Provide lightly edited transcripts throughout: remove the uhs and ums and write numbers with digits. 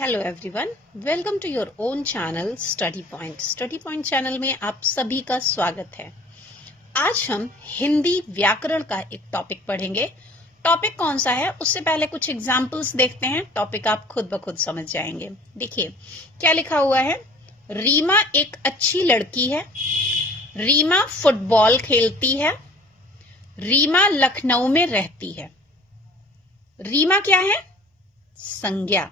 Hello everyone, welcome to your own channel Study Point. Study Point channel में आप सभी का स्वागत है। आज हम हिंदी व्याकरण का एक टॉपिक पढ़ेंगे। टॉपिक कौन सा है उससे पहले कुछ एग्जाम्पल्स देखते हैं, टॉपिक आप खुद ब खुद समझ जाएंगे। देखिए क्या लिखा हुआ है। रीमा एक अच्छी लड़की है, रीमा फुटबॉल खेलती है, रीमा लखनऊ में रहती है। रीमा क्या है? संज्ञा।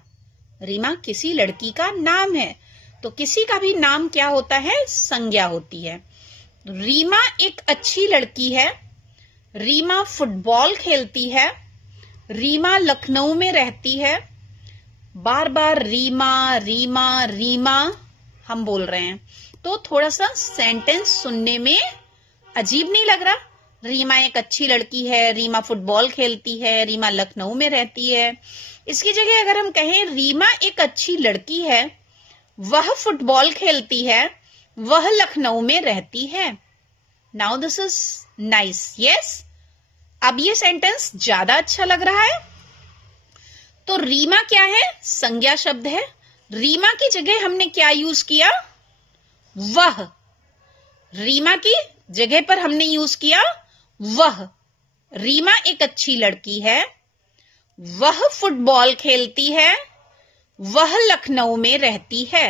रीमा किसी लड़की का नाम है, तो किसी का भी नाम क्या होता है? संज्ञा होती है। रीमा एक अच्छी लड़की है, रीमा फुटबॉल खेलती है, रीमा लखनऊ में रहती है। बार बार रीमा रीमा रीमा हम बोल रहे हैं, तो थोड़ा सा सेंटेंस सुनने में अजीब नहीं लग रहा? रीमा एक अच्छी लड़की है, रीमा फुटबॉल खेलती है, रीमा लखनऊ में रहती है। इसकी जगह अगर हम कहें रीमा एक अच्छी लड़की है, वह फुटबॉल खेलती है, वह लखनऊ में रहती है। Now this is nice, yes. अब ये सेंटेंस ज्यादा अच्छा लग रहा है। तो रीमा क्या है? संज्ञा शब्द है। रीमा की जगह हमने क्या यूज किया? वह। रीमा की जगह पर हमने यूज किया वह। रीमा एक अच्छी लड़की है, वह फुटबॉल खेलती है, वह लखनऊ में रहती है।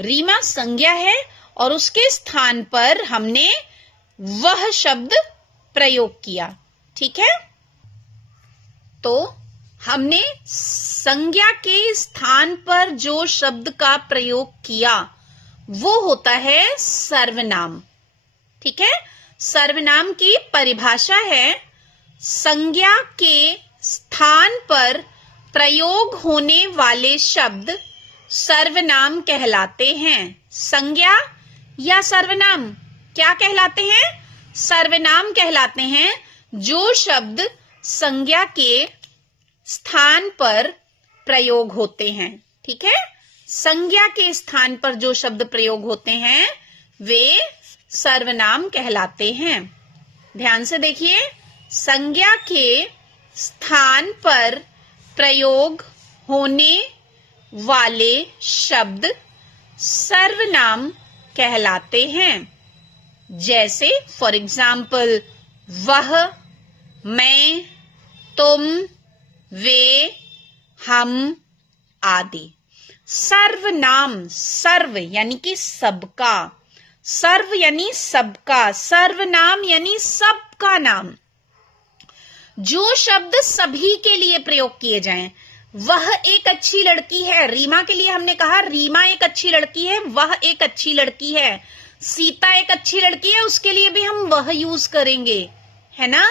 रीमा संज्ञा है और उसके स्थान पर हमने वह शब्द प्रयोग किया। ठीक है, तो हमने संज्ञा के स्थान पर जो शब्द का प्रयोग किया वो होता है सर्वनाम। ठीक है, सर्वनाम की परिभाषा है संज्ञा के स्थान पर प्रयोग होने वाले शब्द सर्वनाम कहलाते हैं। संज्ञा या सर्वनाम क्या कहलाते हैं? सर्वनाम कहलाते हैं जो शब्द संज्ञा के स्थान पर प्रयोग होते हैं। ठीक है, संज्ञा के स्थान पर जो शब्द प्रयोग होते हैं वे सर्वनाम कहलाते हैं। ध्यान से देखिए, संज्ञा के स्थान पर प्रयोग होने वाले शब्द सर्वनाम कहलाते हैं। जैसे फॉर एग्जाम्पल वह, मैं, तुम, वे, हम आदि। सर्वनाम, सर्व यानी कि सबका, सर्व यानी सबका, सर्वनाम यानी सबका नाम। जो शब्द सभी के लिए प्रयोग किए जाएं। वह एक अच्छी लड़की है, रीमा के लिए हमने कहा रीमा एक अच्छी लड़की है, वह एक अच्छी लड़की है। सीता एक अच्छी लड़की है, उसके लिए भी हम वह यूज करेंगे, है ना।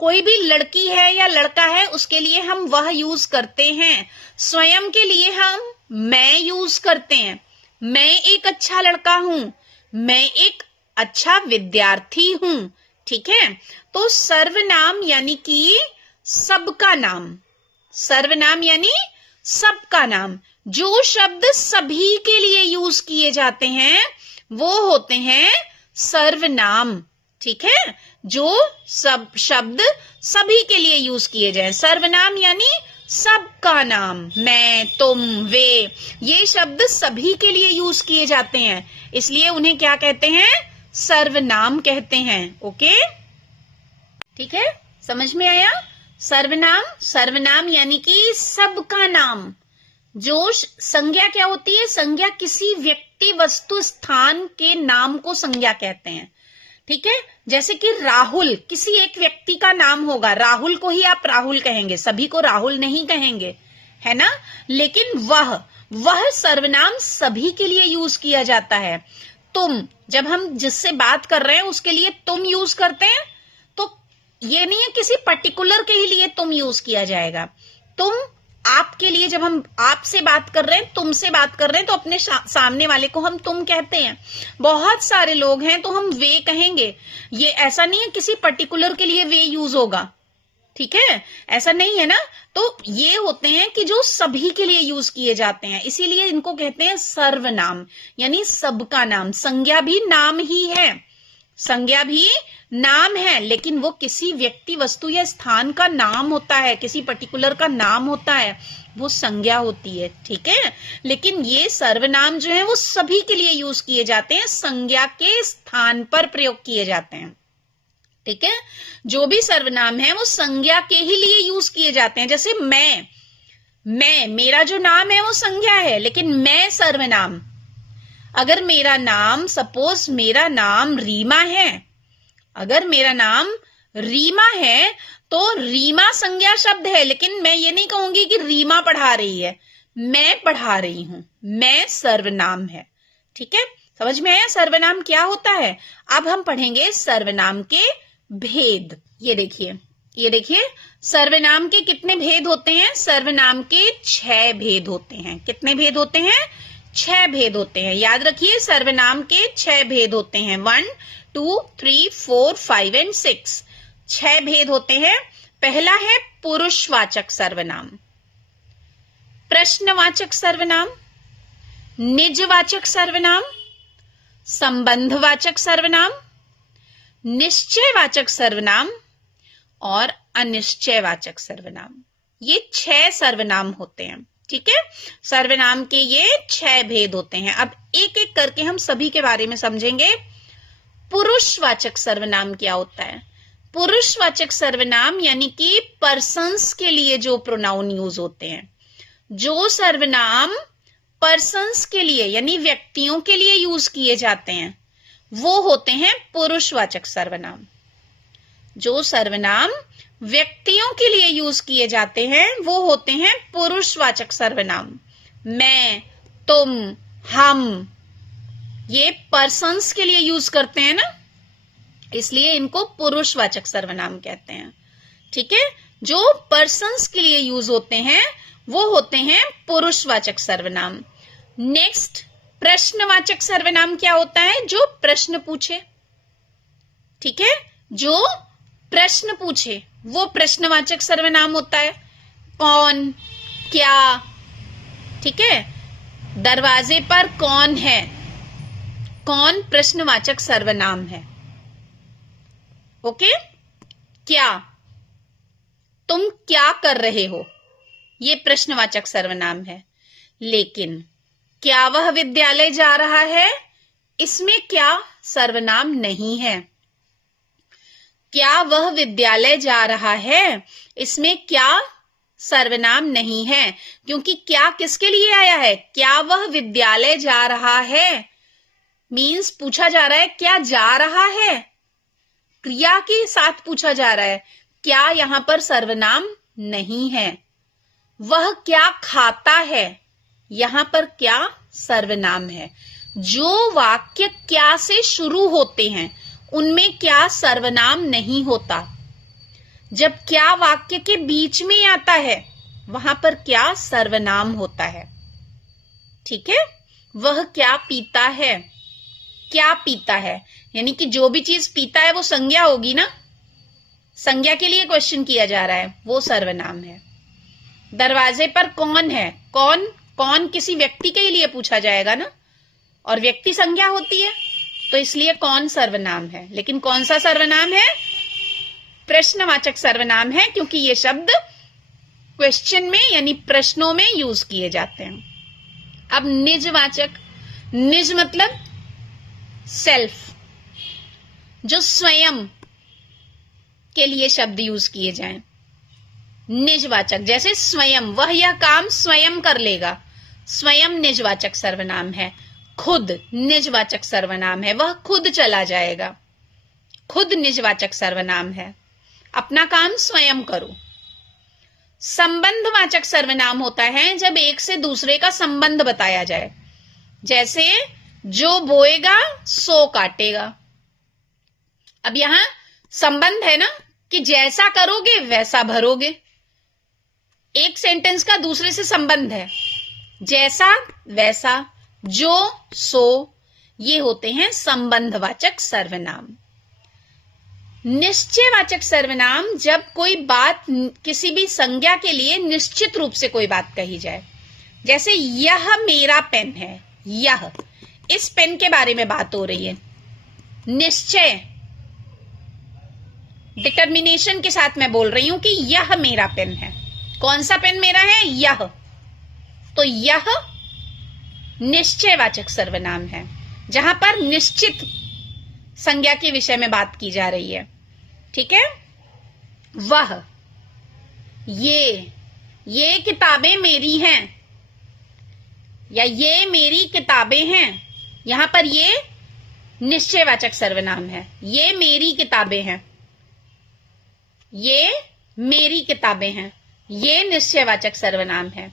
कोई भी लड़की है या लड़का है उसके लिए हम वह यूज करते हैं। स्वयं के लिए हम मैं यूज करते हैं। मैं एक अच्छा लड़का हूं, मैं एक अच्छा विद्यार्थी हूं। ठीक है, तो सर्वनाम यानी कि सबका नाम, सर्वनाम यानी सबका नाम। जो शब्द सभी के लिए यूज किए जाते हैं वो होते हैं सर्वनाम। ठीक है, जो सब शब्द सभी के लिए यूज किए जाए, सर्वनाम यानी सबका नाम। मैं, तुम, वे, ये शब्द सभी के लिए यूज किए जाते हैं, इसलिए उन्हें क्या कहते हैं? सर्वनाम कहते हैं। ओके, ठीक है, समझ में आया? सर्वनाम, सर्वनाम यानी कि सबका नाम। जो संज्ञा क्या होती है? संज्ञा किसी व्यक्ति, वस्तु, स्थान के नाम को संज्ञा कहते हैं। ठीक है, जैसे कि राहुल किसी एक व्यक्ति का नाम होगा, राहुल को ही आप राहुल कहेंगे, सभी को राहुल नहीं कहेंगे, है ना। लेकिन वह सर्वनाम सभी के लिए यूज किया जाता है। तुम, जब हम जिससे बात कर रहे हैं उसके लिए तुम यूज करते हैं, तो ये नहीं है किसी पर्टिकुलर के ही लिए तुम यूज किया जाएगा। तुम, आपके लिए, जब हम आपसे बात कर रहे हैं, तुमसे बात कर रहे हैं, तो अपने सामने वाले को हम तुम कहते हैं। बहुत सारे लोग हैं तो हम वे कहेंगे। ये ऐसा नहीं है किसी पर्टिकुलर के लिए वे यूज होगा। ठीक है, ऐसा नहीं है ना। तो ये होते हैं कि जो सभी के लिए यूज किए जाते हैं, इसीलिए इनको कहते हैं सर्वनाम यानी सबका नाम। संज्ञा भी नाम ही है, संज्ञा भी नाम है, लेकिन वो किसी व्यक्ति, वस्तु या स्थान का नाम होता है, किसी पर्टिकुलर का नाम होता है, वो संज्ञा होती है। ठीक है, लेकिन ये सर्वनाम जो है वो सभी के लिए यूज किए जाते हैं, संज्ञा के स्थान पर प्रयोग किए जाते हैं। ठीक है, जो भी सर्वनाम है वो संज्ञा के ही लिए यूज किए जाते हैं। जैसे मैं, मेरा जो नाम है वो संज्ञा है, लेकिन मैं सर्वनाम। अगर मेरा नाम, सपोज मेरा नाम रीमा है, अगर मेरा नाम रीमा है तो रीमा संज्ञा शब्द है, लेकिन मैं ये नहीं कहूंगी कि रीमा पढ़ा रही है, मैं पढ़ा रही हूं, मैं सर्वनाम है। ठीक है, समझ में आया सर्वनाम क्या होता है। अब हम पढ़ेंगे सर्वनाम के भेद। ये देखिए सर्वनाम के कितने भेद होते हैं। सर्वनाम के 6 भेद होते हैं। कितने भेद होते हैं? 6 भेद होते हैं। याद रखिए सर्वनाम के 6 भेद होते हैं। 1, 2, 3, 4, 5 एंड 6। 6 भेद होते हैं। पहला है पुरुषवाचक सर्वनाम, प्रश्नवाचक सर्वनाम, निजवाचक सर्वनाम, संबंधवाचक सर्वनाम, निश्चयवाचक सर्वनाम और अनिश्चयवाचक सर्वनाम। ये 6 सर्वनाम होते हैं। ठीक है, सर्वनाम के ये 6 भेद होते हैं। अब एक एक करके हम सभी के बारे में समझेंगे। पुरुषवाचक सर्वनाम क्या होता है? पुरुषवाचक सर्वनाम यानी कि पर्सन्स के लिए जो प्रोनाउन यूज होते हैं, जो सर्वनाम पर्सन्स के लिए यानी व्यक्तियों के लिए यूज किए जाते हैं, वो होते हैं पुरुषवाचक सर्वनाम। जो सर्वनाम व्यक्तियों के लिए यूज किए जाते हैं वो होते हैं पुरुषवाचक सर्वनाम। मैं, तुम, हम, ये पर्सन्स के लिए यूज करते हैं ना, इसलिए इनको पुरुषवाचक सर्वनाम कहते हैं। ठीक है, जो पर्सन्स के लिए यूज होते हैं वो होते हैं पुरुषवाचक सर्वनाम। नेक्स्ट, प्रश्नवाचक सर्वनाम क्या होता है? जो प्रश्न पूछे। ठीक है, जो प्रश्न पूछे वो प्रश्नवाचक सर्वनाम होता है। कौन, क्या। ठीक है, दरवाजे पर कौन है, कौन प्रश्नवाचक सर्वनाम है। ओके, क्या, तुम क्या कर रहे हो, ये प्रश्नवाचक सर्वनाम है। लेकिन क्या वह विद्यालय जा रहा है, इसमें क्या सर्वनाम नहीं है। क्या वह विद्यालय जा रहा है, इसमें क्या सर्वनाम नहीं है, क्योंकि क्या किसके लिए आया है? क्या वह विद्यालय जा रहा है मीन्स पूछा जा रहा है क्या जा रहा है, क्रिया के साथ पूछा जा रहा है। क्या यहां पर सर्वनाम नहीं है। वह क्या खाता है, यहां पर क्या सर्वनाम है। जो वाक्य क्या से शुरू होते हैं उनमें क्या सर्वनाम नहीं होता। जब क्या वाक्य के बीच में आता है वहां पर क्या सर्वनाम होता है। ठीक है, वह क्या पीता है, क्या पीता है यानी कि जो भी चीज पीता है वो संज्ञा होगी ना, संज्ञा के लिए क्वेश्चन किया जा रहा है, वो सर्वनाम है। दरवाजे पर कौन है, कौन, कौन किसी व्यक्ति के लिए पूछा जाएगा ना, और व्यक्ति संज्ञा होती है तो इसलिए कौन सर्वनाम है। लेकिन कौन सा सर्वनाम है? प्रश्नवाचक सर्वनाम है, क्योंकि ये शब्द क्वेश्चन में यानी प्रश्नों में यूज किए जाते हैं। अब निजवाचक, निज मतलब सेल्फ, जो स्वयं के लिए शब्द यूज किए जाएं। निजवाचक जैसे स्वयं, वह यह काम स्वयं कर लेगा, स्वयं निजवाचक सर्वनाम है। खुद निजवाचक सर्वनाम है, वह खुद चला जाएगा, खुद निजवाचक सर्वनाम है। अपना काम स्वयं करो। संबंधवाचक सर्वनाम होता है जब एक से दूसरे का संबंध बताया जाए, जैसे जो बोएगा सो काटेगा। अब यहां संबंध है ना कि जैसा करोगे वैसा भरोगे। एक सेंटेंस का दूसरे से संबंध है, जैसा वैसा, जो सो, ये होते हैं संबंधवाचक सर्वनाम। निश्चयवाचक सर्वनाम जब कोई बात किसी भी संज्ञा के लिए निश्चित रूप से कोई बात कही जाए, जैसे यह मेरा पेन है, यह, इस पेन के बारे में बात हो रही है। निश्चय डिटर्मिनेशन के साथ मैं बोल रही हूं कि यह मेरा पेन है। कौन सा पेन मेरा है? यह। तो यह निश्चयवाचक सर्वनाम है, जहां पर निश्चित संज्ञा के विषय में बात की जा रही है। ठीक है। वह, ये किताबें मेरी हैं, या ये मेरी किताबें हैं। यहां पर ये निश्चयवाचक सर्वनाम है। ये मेरी किताबें हैं, ये मेरी किताबें हैं, ये निश्चयवाचक सर्वनाम है।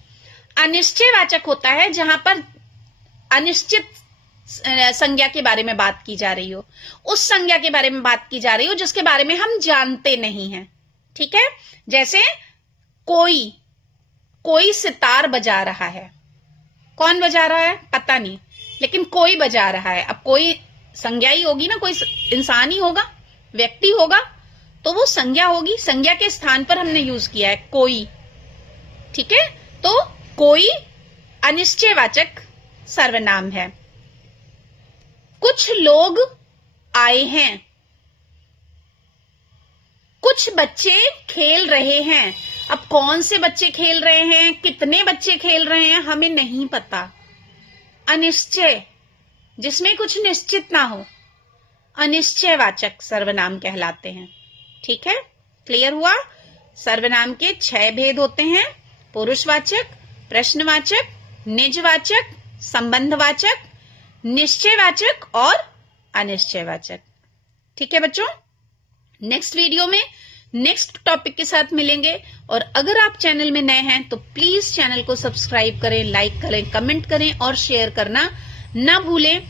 अनिश्चयवाचक होता है जहां पर अनिश्चित संज्ञा के बारे में बात की जा रही हो, उस संज्ञा के बारे में बात की जा रही हो जिसके बारे में हम जानते नहीं हैं। ठीक है। जैसे कोई सितार बजा रहा है। कौन बजा रहा है? पता नहीं, लेकिन कोई बजा रहा है। अब कोई संज्ञा ही होगी ना, कोई इंसान ही होगा, व्यक्ति होगा, तो वो संज्ञा होगी। संज्ञा के स्थान पर हमने यूज किया है कोई। ठीक है। तो कोई अनिश्चयवाचक सर्वनाम है। कुछ लोग आए हैं, कुछ बच्चे खेल रहे हैं। अब कौन से बच्चे खेल रहे हैं, कितने बच्चे खेल रहे हैं, हमें नहीं पता। अनिश्चय, जिसमें कुछ निश्चित ना हो, अनिश्चयवाचक सर्वनाम कहलाते हैं। ठीक है। क्लियर हुआ? सर्वनाम के 6 भेद होते हैं: पुरुषवाचक, प्रश्नवाचक, निजवाचक, संबंधवाचक, निश्चयवाचक और अनिश्चयवाचक। ठीक है बच्चों, नेक्स्ट वीडियो में नेक्स्ट टॉपिक के साथ मिलेंगे। और अगर आप चैनल में नए हैं तो प्लीज चैनल को सब्सक्राइब करें, लाइक करें, कमेंट करें और शेयर करना ना भूलें।